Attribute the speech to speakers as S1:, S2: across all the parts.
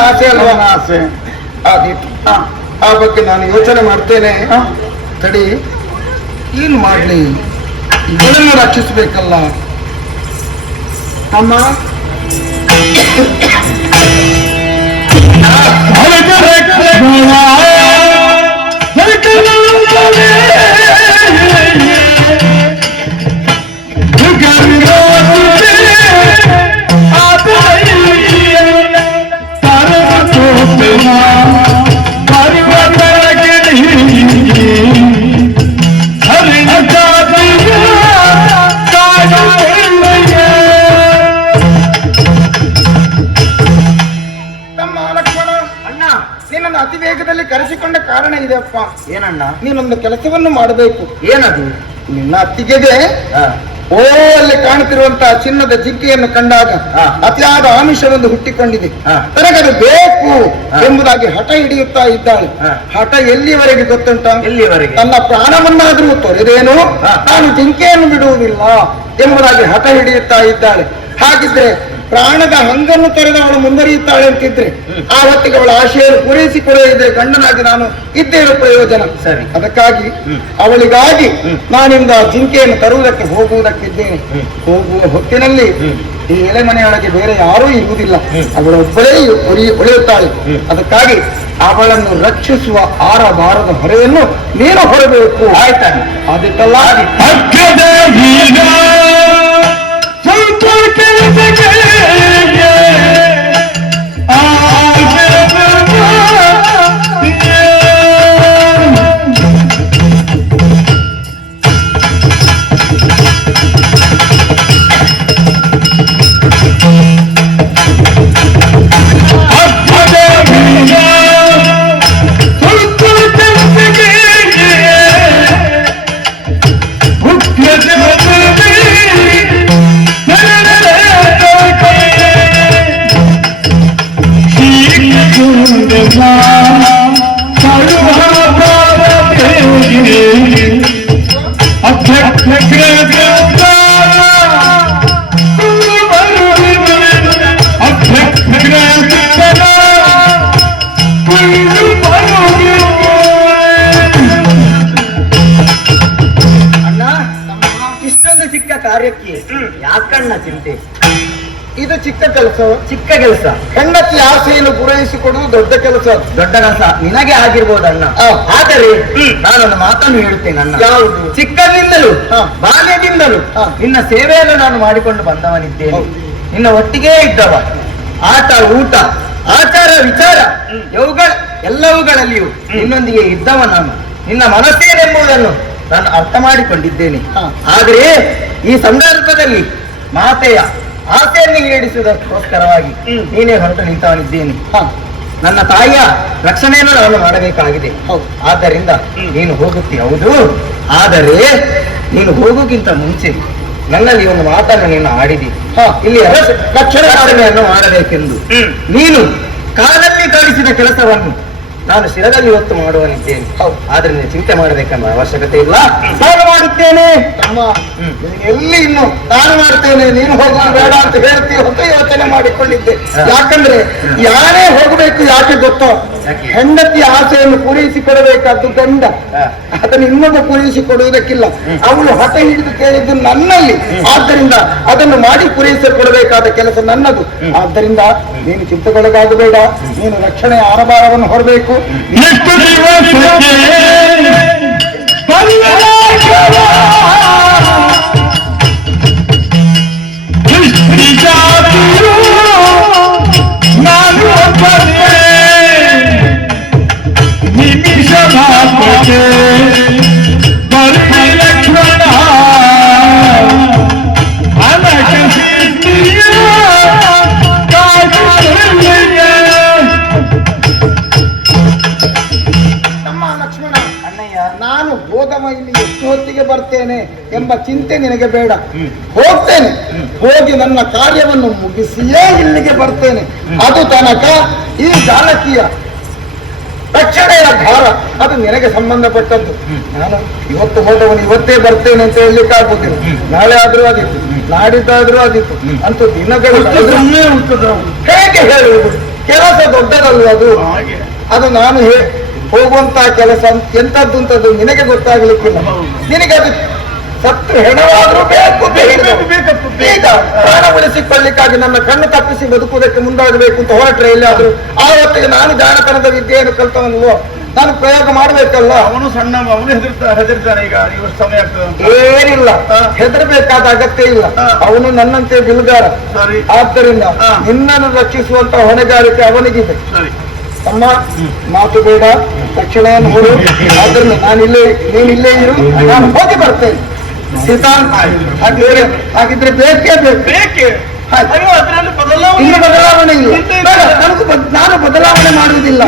S1: ಆಸೆ ಅಲ್ವಾ?
S2: ಆಸೆ.
S1: ಆದೀತು
S2: ಹಾ.
S1: ಆ ಬಗ್ಗೆ ನಾನು ಯೋಚನೆ ಮಾಡ್ತೇನೆ. ತಡಿ ಏನ್ ಮಾಡ್ಲಿ? ಇವಳನ್ನು ರಕ್ಷಿಸಬೇಕಲ್ಲ.
S2: ಅಮ್ಮ?
S1: ತಮ್ಮ ಲಕ್ಷ್ಮಣ ಅತಿ ವೇಗದಲ್ಲಿ ಕರೆಸಿಕೊಂಡ ಕಾರಣ ಇದೆಯಪ್ಪ.
S2: ಏನಣ್ಣ?
S1: ನೀನೊಂದು ಕೆಲಸವನ್ನು ಮಾಡಬೇಕು.
S2: ಏನದು?
S1: ನಿನ್ನ ಅತ್ತಿಗೆಗೆ. ಓ ಅಲ್ಲಿ ಕಾಣುತ್ತಿರುವಂತಹ ಚಿನ್ನದ ಜಿಂಕೆಯನ್ನು ಕಂಡಾಗ. ಅತಿಯಾದ ಆಮಿಷವೊಂದು ಹುಟ್ಟಿಕೊಂಡಿದೆ. ತನಗದು ಬೇಕು ಎಂಬುದಾಗಿ ಹಠ ಹಿಡಿಯುತ್ತಾ ಇದ್ದಾಳೆ. ಹಠ ಎಲ್ಲಿವರೆಗೆ ಗೊತ್ತುಂಟ
S2: ಎಲ್ಲಿವರೆಗೆ
S1: ತನ್ನ ಪ್ರಾಣವನ್ನಾದರೂ ತೊರೆದೇನು. ನಾನು ಜಿಂಕೆಯನ್ನು ಬಿಡುವುದಿಲ್ಲ ಎಂಬುದಾಗಿ ಹಠ ಹಿಡಿಯುತ್ತಾ ಇದ್ದಾಳೆ ಹಾಗಿದ್ರೆ ಪ್ರಾಣದ ಹಂಗನ್ನು ತೊರೆದು ಅವಳು ಮುಂದರಿಯುತ್ತಾಳೆ ಅಂತಿದ್ರೆ. ಆ ಹೊತ್ತಿಗೆ ಅವಳ ಆಶೆಯನ್ನು ಪೂರೈಸಿಕೊಳ್ಳದಿದ್ರೆ ಗಂಡನಾಗಿ ನಾನು ಇದ್ದೇನು ಪ್ರಯೋಜನ
S2: ಸರಿ.
S1: ಅದಕ್ಕಾಗಿ ಅವಳಿಗಾಗಿ. ನಾನಿಂದ ಜಿಂಕೆಯನ್ನು ತರುವುದಕ್ಕೆ ಹೋಗುವುದಕ್ಕಿದ್ದೇನೆ. ಹೋಗುವ ಹೊತ್ತಿನಲ್ಲಿ ಈ ಎಲೆ ಮನೆಯೊಳಗೆ ಬೇರೆ ಯಾರೂ ಇರುವುದಿಲ್ಲ. ಅವಳೊಬ್ಬಳೇ ಉಳಿ- ಉಳಿಯುತ್ತಾಳೆ ಅದಕ್ಕಾಗಿ ಅವಳನ್ನು ರಕ್ಷಿಸುವ ಆರ ಬಾರದ ಹೊರೆಯನ್ನು ನೀನು ಹೊರಬೇಕು
S2: ಆಯ್ತಾನೆ
S1: ಆದಿತ್ತಲ್ಲ
S3: ಚಿಕ್ಕ
S1: ಕೆಲಸ
S3: ಚಿಕ್ಕ ಕೆಲಸ.
S1: ಹೆಂಡತಿ ಆಸೆಯನ್ನು ಪೂರೈಸಿಕೊಡುವುದು ದೊಡ್ಡ ಕೆಲಸ.
S3: ದೊಡ್ಡ ಕೆಲಸ. ನಿನಗೆ ಆಗಿರ್ಬೋದು
S1: ಅಣ್ಣ.
S3: ಆದರೆ ನಾನೊಂದು ಮಾತನ್ನು ಹೇಳುತ್ತೇನೆ ಅಣ್ಣ.
S1: ಯಾವುದು?
S3: ಚಿಕ್ಕದಿಂದಲೂ. ಬಾಲ್ಯದಿಂದಲೂ ನಿನ್ನ ಸೇವೆಯನ್ನು ನಾನು ಮಾಡಿಕೊಂಡು ಬಂದವನಿದ್ದೇನೆ. ನಿನ್ನ ಒಟ್ಟಿಗೆ ಇದ್ದವ. ಆಟ ಊಟ ಆಚಾರ ವಿಚಾರ ಇವುಗಳ ಎಲ್ಲವುಗಳಲ್ಲಿಯೂ ನಿನ್ನೊಂದಿಗೆ ಇದ್ದವ ನಾನು. ನಿನ್ನ ಮನಸ್ಸೇನೆಂಬುದನ್ನು ನಾನು ಅರ್ಥ ಮಾಡಿಕೊಂಡಿದ್ದೇನೆ. ಆದರೆ ಈ ಸಂದರ್ಭದಲ್ಲಿ ಮಾತೆಯ ಆಸೆಯನ್ನು ಈಡೇರಿಸುವುದಕ್ಕೋಸ್ಕರವಾಗಿ ನೀನೇ ಹೊರಟು ನಿಂತವನಿದ್ದೇನೆ.
S1: ಹ,
S3: ನನ್ನ ತಾಯಿಯ ರಕ್ಷಣೆಯನ್ನು ನಾನು ಮಾಡಬೇಕಾಗಿದೆ.
S1: ಹೌದು.
S3: ಆದ್ದರಿಂದ ನೀನು ಹೋಗುತ್ತಿ. ಹೌದು. ಆದರೆ ನೀನು ಹೋಗೋಕ್ಕಿಂತ ಮುಂಚೆ ನನ್ನಲ್ಲಿ ಒಂದು ಮಾತನ್ನು ನೀನು ಆಡಿದಿ.
S1: ಹ.
S3: ಇಲ್ಲಿ ರಕ್ಷಣೆ ಮಾಡಬೇಕೆಂದು. ನೀನು ಕಾಲಕ್ಕೆ ಕಳಿಸಿದ ಕೆಲಸವನ್ನು ನಾನು ಶಿರದಲ್ಲಿ ಒತ್ತು ಮಾಡುವಂತೇನೆ
S1: ಹೌದು.
S3: ಆದ್ರೆ ನೀನು ಚಿಂತೆ ಮಾಡಬೇಕೆಂಬ ಅವಶ್ಯಕತೆ ಇಲ್ಲ. ನಾನು ಮಾಡುತ್ತೇನೆ.
S1: ಎಲ್ಲಿ ಇನ್ನು? ನಾನು ಮಾಡ್ತೇನೆ ನೀನು ಹೋಗೋದು ಬೇಡ ಅಂತ ಹೇಳ್ತೀವಿ ಅಂತ ಯೋಚನೆ ಮಾಡಿಕೊಂಡಿದ್ದೆ. ಯಾಕಂದ್ರೆ ಯಾರೇ ಹೋಗಬೇಕು ಯಾಕೆ ಗೊತ್ತೋ? ಹೆಂಡತಿಯ ಆಸೆಯನ್ನು ಪೂರೈಸಿಕೊಡಬೇಕಾದ್ದು ಗಂಡ.
S3: ಅದನ್ನು
S1: ಅದನ್ನು ಇನ್ನೊಬ್ಬ ಪೂರೈಸಿಕೊಡುವುದಕ್ಕಿಲ್ಲ. ಅವಳು ಹಠ ಹಿಡಿದು ಕೇಳಿದ್ದು ನನ್ನಲ್ಲಿ. ಆದ್ದರಿಂದ ಅದನ್ನು ಮಾಡಿ ಪೂರೈಸಿಕೊಡಬೇಕಾದ ಕೆಲಸ ನನ್ನದು. ಆದ್ದರಿಂದ ನೀನು ಚಿಂತೆಗೊಳಗಾಗಬೇಡ. ನೀನು ರಕ್ಷಣೆಯ ಆರಭಾರವನ್ನು ಹೊರಬೇಕು.
S2: ನಾನು
S1: ನಾನು ಹೋದವ ಇಲ್ಲಿ ಎಷ್ಟು ಹೊತ್ತಿಗೆ ಬರ್ತೇನೆ ಎಂಬ ಚಿಂತೆ ನಿನಗೆ ಬೇಡ. ಹೋಗ್ತೇನೆ. ಹೋಗಿ ನನ್ನ ಕಾರ್ಯವನ್ನು ಮುಗಿಸಿಯೇ ಇಲ್ಲಿಗೆ ಬರ್ತೇನೆ. ಅದು ತನಕ ಈ ಜಾನಕಿಯ ರಕ್ಷಣೆಯ ಭಾರ. ಅದು ನಿನಗೆ ಸಂಬಂಧಪಟ್ಟದ್ದು. ನಾನು ಇವತ್ತು ಹೋದವನು ಇವತ್ತೇ ಬರ್ತೇನೆ ಅಂತ ಹೇಳಲಿಕ್ಕೆ ಆಗುದಿಲ್ಲ. ನಾಳೆ ಆದ್ರೂ ಆದಿತ್ತು ನಾಡಿದ್ದಾದ್ರೂ ಆದಿತ್ತು ಅಂತ ದಿನಗಳು ಹೇಗೆ ಹೇಳುವುದು? ಕೆಲಸ ದೊಡ್ಡದಲ್ಲ ಅದು? ಅದು ನಾನು ಹೇ- ಹೋಗುವಂತ ಕೆಲಸ ಎಂತದ್ದು ಅಂತದ್ದು ನಿನಗೆ ಗೊತ್ತಾಗ್ಲಿಕ್ಕಿಲ್ಲ. ನಿನಗೆ ಅದು ಸತ್ತು ಹೆಣವಾದ್ರೂ ಬೇಕು ಬೇಗ.
S2: ಬೇಕು.
S1: ಈಗ ಪ್ರಾಣ ಉಳಿಸಿಕೊಳ್ಳಿಕ್ಕಾಗಿ ನನ್ನ ಕಣ್ಣು ತಪ್ಪಿಸಿ ಬದುಕುವುದಕ್ಕೆ ಮುಂದಾಗಬೇಕು ಅಂತ ಹೊರಟ್ರೆ ಎಲ್ಲಿಯಾದ್ರೂ. ಆ ಹೊತ್ತಿಗೆ ನಾನು ಜಾಣತನದ ವಿದ್ಯೆಯನ್ನು ಕಲ್ತವನು ನಾನು ಪ್ರಯೋಗ ಮಾಡಬೇಕಲ್ಲ
S2: ಅವನು ಸಣ್ಣ ಅವನು ಹೆದರ್ತಾ ಹೆದರ್ತಾನೆ ಈಗ ಇವರು ಸಮಯ ಆಗ್ತದೆ.
S1: ಏನಿಲ್ಲ. ಹೆದರ್ಬೇಕಾದ ಅಗತ್ಯ ಇಲ್ಲ. ಅವನು ನನ್ನಂತೆ ಬಿಲ್ಗಾರ.
S2: ಸರಿ.
S1: ಆದ್ದರಿಂದ. ನಿನ್ನನ್ನು ರಕ್ಷಿಸುವಂತ ಹೊಣೆಗಾರಿಕೆ ಅವನಿಗಿದೆ. ಅಮ್ಮ ಮಾತು ಬೇಡ. ತಕ್ಷಣ ನಾನು ಇಲ್ಲೇ ನೀನು ಇಲ್ಲೇ ಇರು. ನಾನು ಹೋಗಿ ಬರ್ತೇನೆ. ಹಾಗಿದ್ರೆ ಹಾಗಿದ್ರೆ ಬೇಕೇ ಬೇಕು.
S2: ಬೇಕೆ?
S1: ಇಲ್ಲಿ ಬದಲಾವಣೆ ಇಲ್ಲ. ನನಗೂ ನಾನು ಬದಲಾವಣೆ ಮಾಡುವುದಿಲ್ಲ.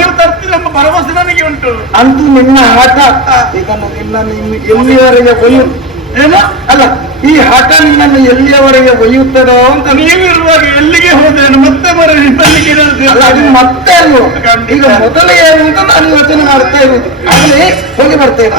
S2: ಭರವಸೆ ನನಗೆ ಉಂಟು.
S1: ಅಂತೂ ನಿನ್ನ ಆಟ ಇದನ್ನು ನಿನ್ನ ನಿನ್ನ ಎಲ್ಲಿಯವರೆಗೆ ಒಯ್ಯು
S2: ಏನೋ?
S1: ಅಲ್ಲ ಈ ಹಠ ನಿನ್ನನ್ನು ಎಲ್ಲಿಯವರೆಗೆ ಒಯ್ಯುತ್ತದೋ ಅಂತ
S2: ನೀವಿರುವಾಗ ಎಲ್ಲಿಗೆ ಹೋದೇನು ಮತ್ತೆ ಬರ ನಿಮ್ಮಲ್ಲಿಗೆ
S1: ಅಲ್ಲ ಮತ್ತೆ ಅಲ್ವೋ? ಈಗ ಮೊದಲೇ ಏನು ಅಂತ ನಾನು ಯೋಚನೆ ಮಾಡ್ತಾ ಇರುವುದು. ಅಲ್ಲಿ ಹೋಗಿ ಬರ್ತೇನೆ.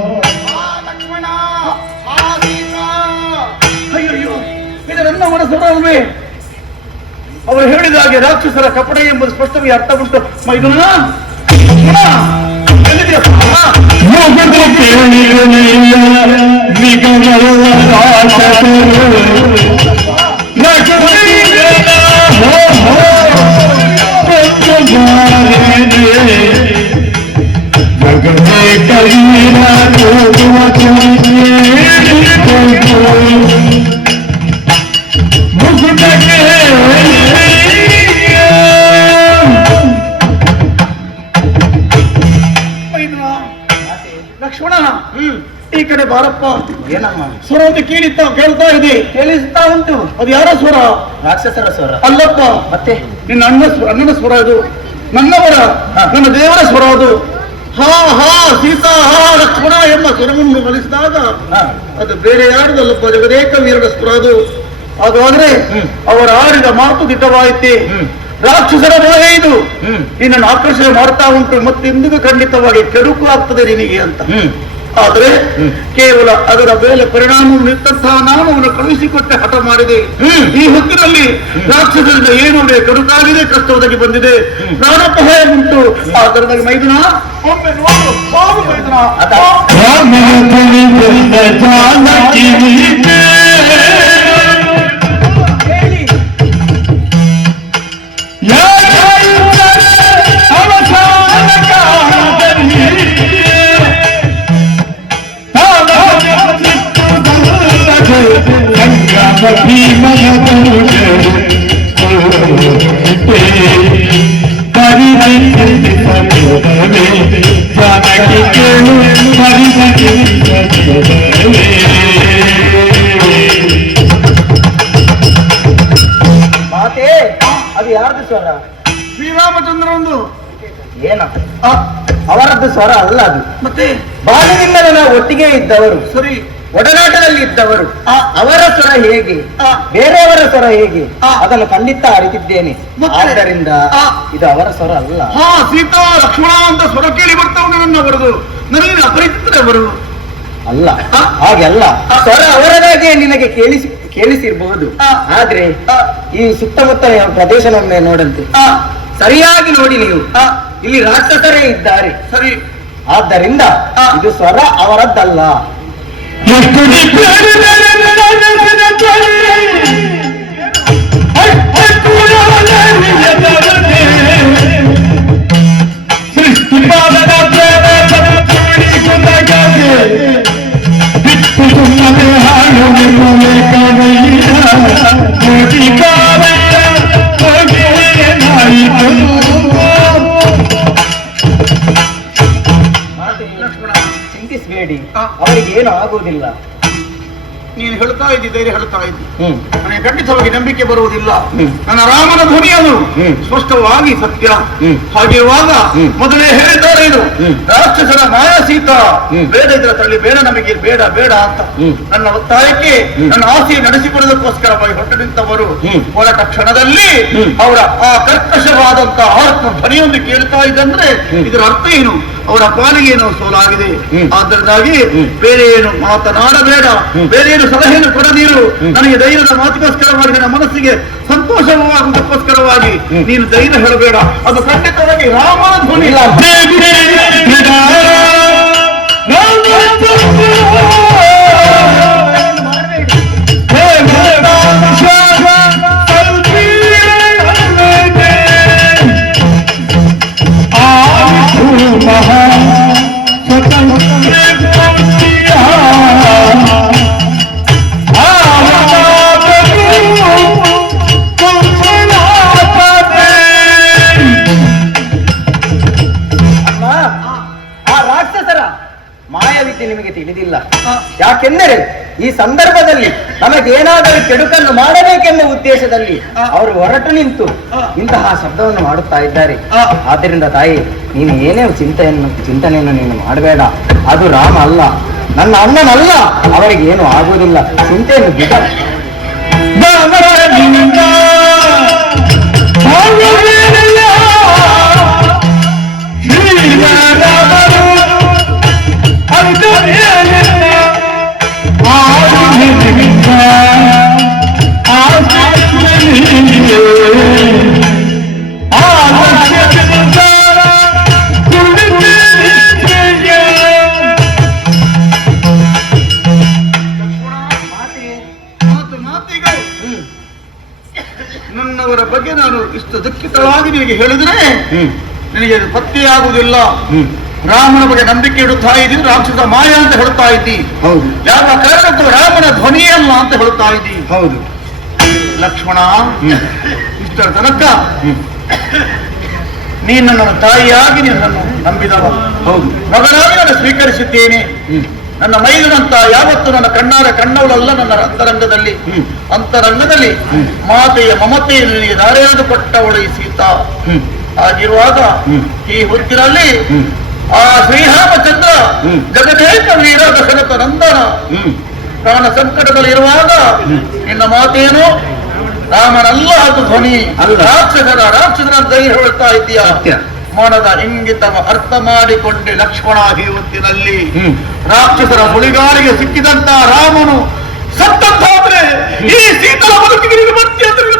S2: ಇದು ನನ್ನ ಮನಸ್ಸರ ಅಲ್ವೇ ಅವರು ಹೇಳಿದ ಹಾಗೆ ರಾಕ್ಷಸರ ಕಪಟ ಎಂಬುದು ಸ್ಪಷ್ಟವಾಗಿ ಅರ್ಥ ಉಂಟು. ಮೈದುನ ಮೈದುನ ಕೇಳಿತ್ತ ಕೇಳ್ತಾ ಇದೆ
S3: ಕೇಳಿಸ್ತಾ ಉಂಟು.
S2: ಅದು ಯಾರ ಸ್ವರ?
S3: ರಾಕ್ಷಸರ ಸ್ವರ.
S2: ಅಲ್ಲಪ್ಪ.
S3: ಮತ್ತೆ?
S2: ನಿನ್ನ ಅಣ್ಣ ಅಣ್ಣನ ಸ್ವರ ಅದು ನನ್ನವರ ನನ್ನ ದೇವರ ಸ್ವರ ಅದು. ಹಾ ಹಾ ಸೀತಾ ಹಾ ಲಕ್ಷ್ಮಣ ಎಂಬ ಸ್ವರವನ್ನು
S3: ಮಲಿಸಿದಾಗ
S2: ಅದು ಬೇರೆ ಯಾರದಲ್ಲಪ್ಪ? ಜಗದೇಕ ವೀರನ ಸ್ವರ ಅದು. ಹಾಗಾದ್ರೆ. ಅವರ ಆಡಿದ ಮಾತು ದಿಟ್ಟವಾಯಿತೆ. ರಾಕ್ಷಸರ ಭಯ ಇದು. ನಿನ್ನನ್ನು ಆಕರ್ಷಣೆ ಮಾಡ್ತಾ ಉಂಟು. ಮತ್ತೆ ಇಂದಿಗೂ ಖಂಡಿತವಾಗಿ ಕೆಡುಕು ಆಗ್ತದೆ ನಿನಗೆ ಅಂತ. ಆದ್ರೆ. ಕೇವಲ ಅದರ ಮೇಲೆ ಪರಿಣಾಮವನ್ನು ನಿಂತಹ ನಾಮವನ್ನು ಕಳುಹಿಸಿಕೊಟ್ಟೆ ಹಠ ಮಾಡಿದೆ. ಈ ಹೊತ್ತಿನಲ್ಲಿ ರಾಕ್ಷಸರಿಂದ ಏನು ಕಡುಕಾಗಿದೆ ಕಷ್ಟ ಒದಗಿ ಬಂದಿದೆ. ಪ್ರಾಣಾಪಾಯ ಉಂಟು. ಆದ್ದರಿಂದ ಮೈದಿನ ಒಮ್ಮೆ ನೋಡು ಮೈದುನ.
S3: ಮಾತೇ? ಅದು ಯಾರ್ದು ಸ್ವರ?
S2: ಶ್ರೀರಾಮಚಂದ್ರ ಒಂದು
S3: ಏನ ಅವರದ್ದು ಸ್ವರ ಅಲ್ಲ ಅದು.
S2: ಮತ್ತೆ?
S3: ಬಾಲ್ಯದಿಂದಲೂ ನಾವು ಒಟ್ಟಿಗೆ ಇದ್ದವರು.
S2: ಸರಿ.
S3: ಒಡನಾಟದಲ್ಲಿ ಇದ್ದವರು. ಅವರ ಸ್ವರ ಹೇಗೆ. ಬೇರೆಯವರ ಸ್ವರ ಹೇಗೆ. ಅದನ್ನು ಖಂಡಿತ ಅರಿತಿದ್ದೇನೆ? ಆದ್ದರಿಂದ ಇದು ಅವರ ಸ್ವರ ಅಲ್ಲ.
S2: ಹಾ ಸೀತಾ ಲಕ್ಷ್ಮಣ ಅಂತ ಸ್ವರ ಕೇಳಿ ಬರ್ತಾ ಉಂಟು ನನ್ನವರದು ನನಗೆ ಅಪರಿಚಿತರವರು.
S3: ಅಲ್ಲ.
S2: ಹಾಗೆಲ್ಲ
S3: ಹಾಗೆ ಅಲ್ಲ.
S2: ಆ.
S3: ಸ್ವರ ಅವರದಾಗೆ ನಿನಗೆ ಕೇಳಿಸಿ ಕೇಳಿಸಿರ್ಬಹುದು. ಆದ್ರೆ. ಈ ಸುತ್ತಮುತ್ತ ಪ್ರದೇಶವೊಮ್ಮೆ ನೋಡಂತೆ? ಸರಿಯಾಗಿ ನೋಡಿ ನೀವು. ಇಲ್ಲಿ ರಾಕ್ಷಸರೇ ಇದ್ದಾರೆ.
S2: ಸರಿ.
S3: ಆದ್ದರಿಂದ. ಇದು ಸ್ವರ ಅವರದ್ದಲ್ಲ.
S2: ಲಕ್ಷ್ಮಣ
S3: ಚಿಂತಿಸಬೇಡಿ. ಅವರಿಗೆ ಏನು ಆಗುವುದಿಲ್ಲ
S2: ನೀನು ಹೇಳ್ತಾ ಇದ್ದಿ ಧೈರ್ಯ ಹೇಳ್ತಾ ಇದ್ದಿ. ನನಗೆ ಖಂಡಿತವಾಗಿ ನಂಬಿಕೆ ಬರುವುದಿಲ್ಲ. ನನ್ನ ರಾಮನ ಧ್ವನಿಯನ್ನು
S3: ಹ್ಮ್.
S2: ಸ್ಪಷ್ಟವಾಗಿ ಸತ್ಯ.
S3: ಹಾಗೆವಾಗ
S2: ಮೊದಲೇ ಹೇಳಿದ್ದಾರೆ ಇದು. ರಾಕ್ಷಸರ ಮಾಯಾ ಸೀತಾ. ಬೇಡ ಇದರ ತಳ್ಳಿ ಬೇಡ ನಮಗೆ ಬೇಡ ಬೇಡ ಅಂತ. ನನ್ನ ಒತ್ತಾಯಕ್ಕೆ ನನ್ನ ಆಸೆ ನಡೆಸಿಕೊಡೋದಕ್ಕೋಸ್ಕರವಾಗಿ ಹೊರಟು ನಿಂತವರು. ಹೊರಟ ಕ್ಷಣದಲ್ಲಿ ಅವರ ಆ ಕರ್ಕಶವಾದಂತಹ ಆತ್ಮ ಧ್ವನಿಯೊಂದು ಕೇಳ್ತಾ ಇದ್ದಂದ್ರೆ. ಇದರ ಅರ್ಥ ಏನು? ಅವರ ಪಾಲಿಗೆ ಏನೋ ಸೋಲಾಗಿದೆ. ಆದ್ದರಿಂದಾಗಿ ಬೇರೆ ಏನು ಮಾತನಾಡಬೇಡ. ಬೇರೆ ಏನು ಸಲಹೆಯನ್ನು ಕೊಡದಿರು. ನನಗೆ ಧೈರ್ಯದ ಮಾತಿಗೋಸ್ಕರವಾಗಿ ನನ್ನ ಮನಸ್ಸಿಗೆ ಸಂತೋಷವಾಗುವುದಕ್ಕೋಸ್ಕರವಾಗಿ. ನೀನು ಧೈರ್ಯ ಹೇಳಬೇಡ. ಅದು ಖಂಡಿತವಾಗಿ ರಾಮ ಧ್ವನಿ
S3: ಮಾಯವಿದ್ಯೆ ನಿಮಗೆ ತಿಳಿದಿಲ್ಲ. ಯಾಕೆಂದರೆ ಈ ಸಂದರ್ಭದಲ್ಲಿ ನಮಗೇನಾದರೂ ಕೆಡುಕನ್ನು ಮಾಡಬೇಕೆಂಬ ಉದ್ದೇಶದಲ್ಲಿ ಅವರು ಹೊರಟು ನಿಂತು ಇಂತಹ ಶಬ್ದವನ್ನು ಮಾಡುತ್ತಾ ಇದ್ದಾರೆ. ಆದ್ದರಿಂದ ತಾಯಿ ನೀನು ಏನೇ ಚಿಂತೆಯನ್ನು ಚಿಂತನೆಯನ್ನು ನೀನು ಮಾಡಬೇಡ. ಅದು ರಾಮ ಅಲ್ಲ ನನ್ನ ಅಣ್ಣನಲ್ಲ. ಅವರಿಗೆ ಏನು ಆಗುವುದಿಲ್ಲ. ಚಿಂತೆಯನ್ನು ಬಿಡ.
S2: ದುಃಖಿತವಾಗಿ ನಿನಗೆ ಹೇಳಿದ್ರೆ ನಿನಗೆ ಪತ್ತೆ
S3: ಆಗುವುದಿಲ್ಲ.
S2: ರಾಮನ ಬಗ್ಗೆ ನಂಬಿಕೆ ಇಡುತ್ತಾ ಇದ್ದೀನಿ ರಾಕ್ಷಸ ಮಾಯ ಅಂತ ಹೇಳುತ್ತಾ ಇದ್ದಿ.
S3: ಹೌದು.
S2: ಯಾವ ಕಾರಣಕ್ಕೂ ರಾಮನ ಧ್ವನಿಯಲ್ಲ ಅಂತ ಹೇಳುತ್ತಾ ಇದ್ದಿ.
S3: ಹೌದು.
S2: ಲಕ್ಷ್ಮಣ. ಇಷ್ಟರ ತನಕ ನೀನು ನನ್ನ ತಾಯಿಯಾಗಿ ನಿನ್ನನ್ನು ನಂಬಿದವ.
S3: ಹೌದು.
S2: ಮಗನಾಗಿ ನಾನು ಸ್ವೀಕರಿಸಿದ್ದೇನೆ ನನ್ನ ಮೈಲಿನಂತ ಯಾವತ್ತು ನನ್ನ ಕಣ್ಣಾರ ಕಣ್ಣವಳಲ್ಲ ನನ್ನ ಅಂತರಂಗದಲ್ಲಿ. ಅಂತರಂಗದಲ್ಲಿ. ಮಾತೆಯ ಮಮತೆಯಲ್ಲಿ ನಾರೆಯಾದ ಕೊಟ್ಟ ಕೊಟ್ಟವಳು ಈ ಸೀತಾ ಆಗಿರುವಾಗ ಈ ಹೊತ್ತಿನಲ್ಲಿ ಆ ಶ್ರೀರಾಮಚಂದ್ರ. ಜಗದೇಕ ವೀರ ದಶರಥ ನಂದನ
S3: ಹ್ಮ್
S2: ಸಂಕಟದಲ್ಲಿ ಸಂಕಟದಲ್ಲಿರುವಾಗ ನಿನ್ನ ಮಾತೇನು ರಾಮನಲ್ಲ ಅದು ಧ್ವನಿ. ರಾಕ್ಷಸರ ರಾಕ್ಷಸರ ಧೈರ್ಯ ಹೇಳ್ತಾ ಇದ್ದೀಯ
S3: ಸತ್ಯ.
S2: ಮನದ ಇಂಗಿತವ ಅರ್ಥ ಮಾಡಿಕೊಂಡೆ ಲಕ್ಷ್ಮಣ ಈ ಹೊತ್ತಿನಲ್ಲಿ. ರಾಕ್ಷಸರ ಹುಳಿಗಾಲಿಗೆ ಸಿಕ್ಕಿದಂತ ರಾಮನು ಸತ್ತಂತಾದ್ರೆ ಈ ಸೀತಲ ಬದುಕಿಗೆ ಮತ್ತೆ ಅಂತ ನೀನು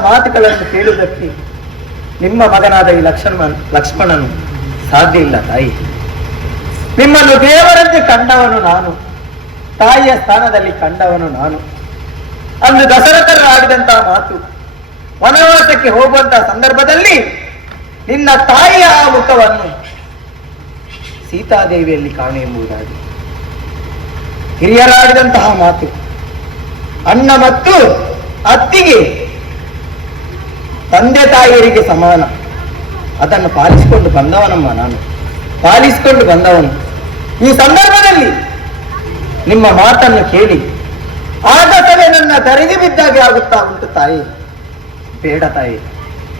S3: ಮಾತುಗಳನ್ನು ಕೇಳುವುದಕ್ಕೆ ನಿಮ್ಮ ಮಗನಾದ ಈ ಲಕ್ಷ್ಮಣ ಲಕ್ಷ್ಮಣನು ಸಾಧ್ಯ ಇಲ್ಲ ತಾಯಿ. ನಿಮ್ಮನ್ನು ದೇವರಂತೆ ಕಂಡವನು ನಾನು. ತಾಯಿಯ ಸ್ಥಾನದಲ್ಲಿ ಕಂಡವನು ನಾನು. ಅಂದು ದಶರಥರ ಆಡಿದಂತಹ ಮಾತು, ವನವಾಸಕ್ಕೆ ಹೋಗುವಂತಹ ಸಂದರ್ಭದಲ್ಲಿ ನಿನ್ನ ತಾಯಿಯ ಆ ಮುಖವನ್ನು ಸೀತಾದೇವಿಯಲ್ಲಿ ಕಾಣು ಎಂಬುದಾಗಿ. ಹಿರಿಯರಾಡಿದಂತಹ ಮಾತು ಅಣ್ಣ ಮತ್ತು ಅತ್ತಿಗೆ ತಂದೆ ತಾಯಿಯರಿಗೆ ಸಮಾನ. ಅದನ್ನು ಪಾಲಿಸಿಕೊಂಡು ಬಂದವನಮ್ಮ ನಾನು. ಪಾಲಿಸಿಕೊಂಡು ಬಂದವನು. ಈ ಸಂದರ್ಭದಲ್ಲಿ ನಿಮ್ಮ ಮಾತನ್ನು ಕೇಳಿ ಆಗತವೇ ನನ್ನ ಧರೆಗೆ ಬಿದ್ದಾಗೆ ಆಗುತ್ತಾ ಉಂಟು ತಾಯಿ. ಬೇಡ ತಾಯಿ.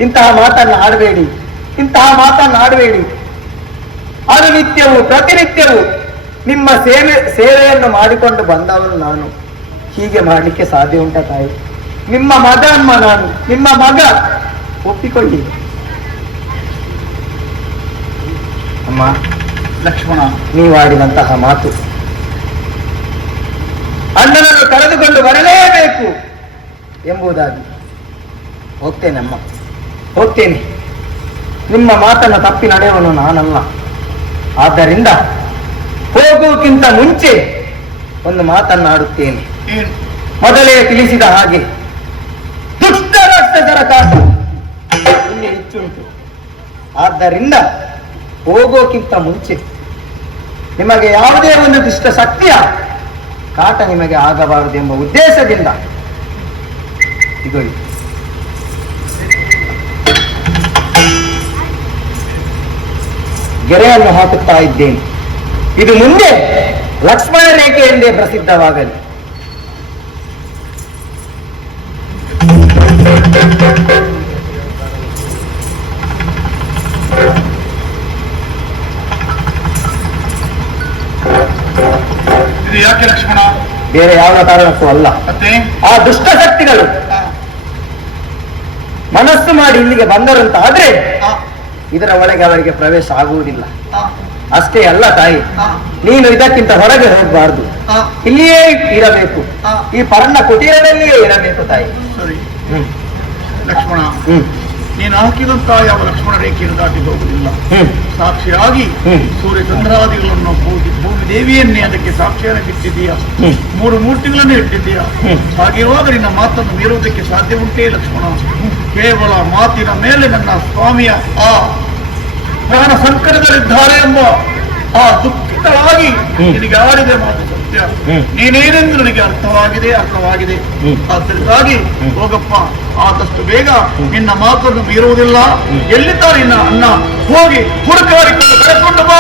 S3: ಇಂತಹ ಮಾತನ್ನು ಆಡಬೇಡಿ. ಇಂತಹ ಮಾತನ್ನು ಆಡಬೇಡಿ. ಅನುನಿತ್ಯವೂ ಪ್ರತಿನಿತ್ಯವೂ ನಿಮ್ಮ ಸೇವೆ, ಸೇವೆಯನ್ನು ಮಾಡಿಕೊಂಡು ಬಂದವನು ನಾನು. ಹೀಗೆ ಮಾಡಲಿಕ್ಕೆ ಸಾಧ್ಯ ಉಂಟ ತಾಯಿ. ನಿಮ್ಮ ಮಗ ಅಮ್ಮ ನಾನು. ನಿಮ್ಮ ಮಗ. ಒಪ್ಪಿಕೊಳ್ಳಿ. ಅಮ್ಮ
S2: ಲಕ್ಷ್ಮಣ
S3: ನೀವಾಡಿದಂತಹ ಮಾತು ಅಣ್ಣನನ್ನು ಕರೆದುಕೊಂಡು ಬರಲೇಬೇಕು ಎಂಬುದಾಗಿ. ಹೋಗ್ತೇನೆ ಅಮ್ಮ. ಹೋಗ್ತೇನೆ. ನಿಮ್ಮ ಮಾತನ್ನು ತಪ್ಪಿ ನಡೆಯುವನು ನಾನಲ್ಲ. ಆದ್ದರಿಂದ ಹೋಗುವಕ್ಕಿಂತ ಮುಂಚೆ ಒಂದು ಮಾತನ್ನಾಡುತ್ತೇನೆ. ಮೊದಲೇ ತಿಳಿಸಿದ ಹಾಗೆ ರಾಕ್ಷಸರ ಕಾಟ. ಹೆಚ್ಚುಂಟು. ಆದ್ದರಿಂದ ಹೋಗೋಕ್ಕಿಂತ ಮುಂಚೆ ನಿಮಗೆ ಯಾವುದೇ ಒಂದು ದುಷ್ಟ ಸತ್ಯ ಕಾಟ ನಿಮಗೆ ಆಗಬಾರದು ಎಂಬ ಉದ್ದೇಶದಿಂದ ಇದು ಗೆರೆಯನ್ನು ಹಾಕುತ್ತಾ ಇದ್ದೇನೆ. ಇದು ಮುಂದೆ ಲಕ್ಷ್ಮಣ ರೇಖೆ ಎಂದೇ ಪ್ರಸಿದ್ಧವಾಗಲಿ. ಬೇರೆ ಯಾವ ಕಾರಣಕ್ಕೂ ಅಲ್ಲ. ಆ ದುಷ್ಟ ಶಕ್ತಿಗಳು ಮನಸ್ಸು ಮಾಡಿ ಇಲ್ಲಿಗೆ ಬಂದರಂತ ಆದ್ರೆ ಇದರ ಒಳಗೆ ಅವರಿಗೆ ಪ್ರವೇಶ ಆಗುವುದಿಲ್ಲ. ಅಷ್ಟೇ ಅಲ್ಲ ತಾಯಿ ನೀನು ಇದಕ್ಕಿಂತ ಹೊರಗೆ ಹೋಗಬಾರ್ದು. ಇಲ್ಲಿಯೇ ಇರಬೇಕು. ಈ ಪರ್ಣ ಕುಟೀರದಲ್ಲಿಯೇ ಇರಬೇಕು ತಾಯಿ.
S2: ಲಕ್ಷ್ಮಣ
S3: ಹ್ಮ್.
S2: ನೀನು ಹಾಕಿದಂತ ಯಾವ ಲಕ್ಷ್ಮಣ ರೇಖೆಯನ್ನು ದಾಟಿ ಹೋಗುವುದಿಲ್ಲ. ಸಾಕ್ಷಿಯಾಗಿ
S3: ಹ್ಮ್.
S2: ಸೂರ್ಯ ಚಂದ್ರಾದಿಗಳನ್ನು ಭೂಮಿ ಭೂಮಿ ದೇವಿಯನ್ನೇ ಅದಕ್ಕೆ ಸಾಕ್ಷಿಯನ್ನು
S3: ಬಿಟ್ಟಿದ್ದೀಯಾ?
S2: ಮೂರು ಮೂರ್ತಿಗಳನ್ನು ಇಟ್ಟಿದ್ದೀಯಾ. ಹಾಗಿರುವಾಗ ನಿನ್ನ ಮಾತನ್ನು ಮೀರುವುದಕ್ಕೆ ಸಾಧ್ಯ ಉಂಟೇ ಲಕ್ಷ್ಮಣ. ಕೇವಲ ಮಾತಿನ ಮೇಲೆ ನನ್ನ ಸ್ವಾಮಿಯ ಆ ಪ್ರಾಣ ಸಂಕಟದಲ್ಲಿದ್ದಾರೆ ಎಂಬ ಆ ದುಃಖಿತವಾಗಿ. ನಿನಗೆ ಆಡಿದೆ ಮಾತು. ಸತ್ಯ. ನೀನೇನೆಂದು ನನಗೆ ಅರ್ಥವಾಗಿದೆ ಅರ್ಥವಾಗಿದೆ.
S3: ಹ್ಮ್.
S2: ಆದ್ದರಿಂದಾಗಿ ಹೋಗಪ್ಪ ಆದಷ್ಟು ಬೇಗ ನಿನ್ನ ಮಾತನ್ನು ಮೀರುವುದಿಲ್ಲ. ಎಲ್ಲಿದ್ದಾರೆ ನಿನ್ನ ಅಣ್ಣ? ಹೋಗಿ ಹುಡುಕಾಡಿಕೊಂಡು ಕರೆಕೊಂಡು ಬಾ.